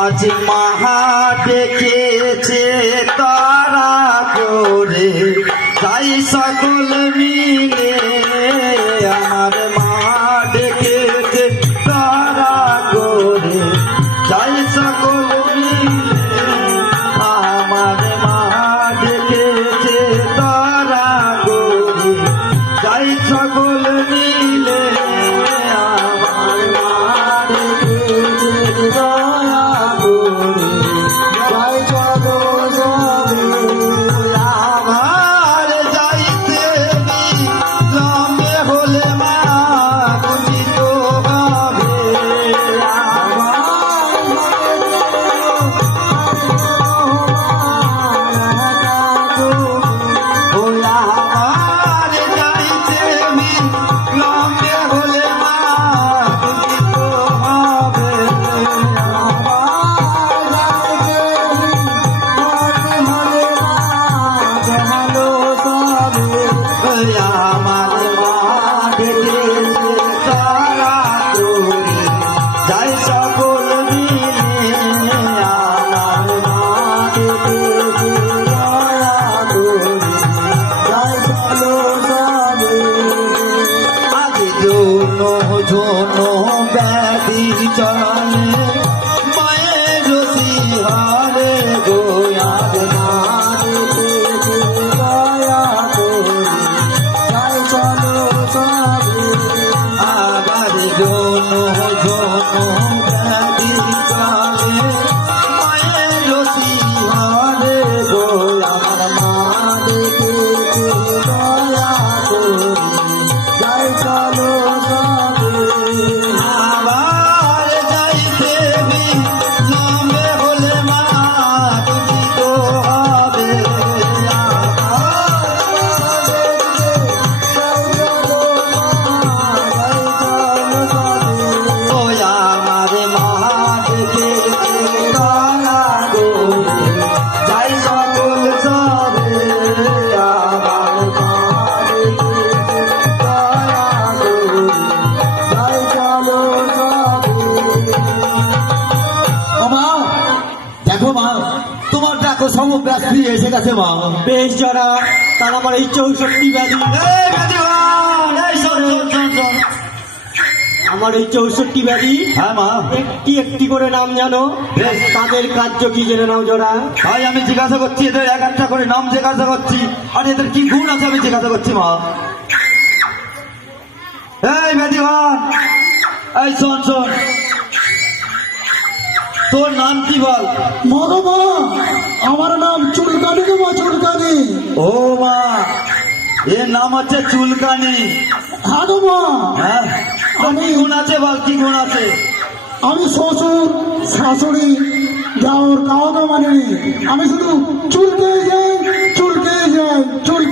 আজ মাহা ডেকেছে তারা করে তাই সকল মিলে আমার মা ডেকেছে তারা করে তাই সকল মিলে আমার মা ডেকেছে তারা করে তাই সকল মিলে আমার মা ডেকেছে দয়া করে তাই সকল আমার যাইতে লম্বে হলে মা বুঝিত হবে আমার যাইতে লম্বে হলে মা বুঝিত হবে আমার মা ডেকেছে তারা করে যাই সকল মিলে আমার মা ডেকেছে দয়া করে যাই সকল আজ জন ব্যাধি চলে মায়ের সিহারে গোয়ার মা ডেকেছে দয়া করে যাই চলো সবে আবার জন ব্যাধি চলে মায়ের সিহারে গোয়ার মা ডেকেছে দয়া করে যাই চলো সবে আবার যাইতে লম্বে হলে মা বুঝিত হবে ওই আমার মা ডেকেছে দয়া করে যাই সকল সবে আমার মা ডেকেছে দয়া করে যাই চলো সবে মা দেখো মা, তোমার দেখো সব ব্যস্ত এসে গেছে মা। বেশ যারা তার আমার এই 64 ব্যাধি এই ব্যাধিবান, এই শোন, শোন, শোন, শোন। আমার এই 64 ব্যাধি হ্যাঁ মা, একটি একটি করে নাম জানো, বেশ। তাদের কার্য কি জেনে নাও জোড়া। ভাই আমি জিজ্ঞাসা করছি, এদের এক একটা করে নাম জিজ্ঞাসা করছি, আর এদের কি গুণ আছে আমি জিজ্ঞাসা করছি মা। এই ব্যাধিবান, এই শোন শোন, তোর নাম কি বল? মা আমার নাম চুলকানি গো মা, চুলকানি। ও মা, এর নাম হচ্ছে চুলকানি। হ্যাঁ গো মা, হ্যাঁ, কি গুণ আছে বল, কি গুণ আছে? আমি শ্বশুর শাশুড়ি দেওর কাউকে মানিনি, আমি শুধু চুলকে যাই চুলকে যাই চুলকে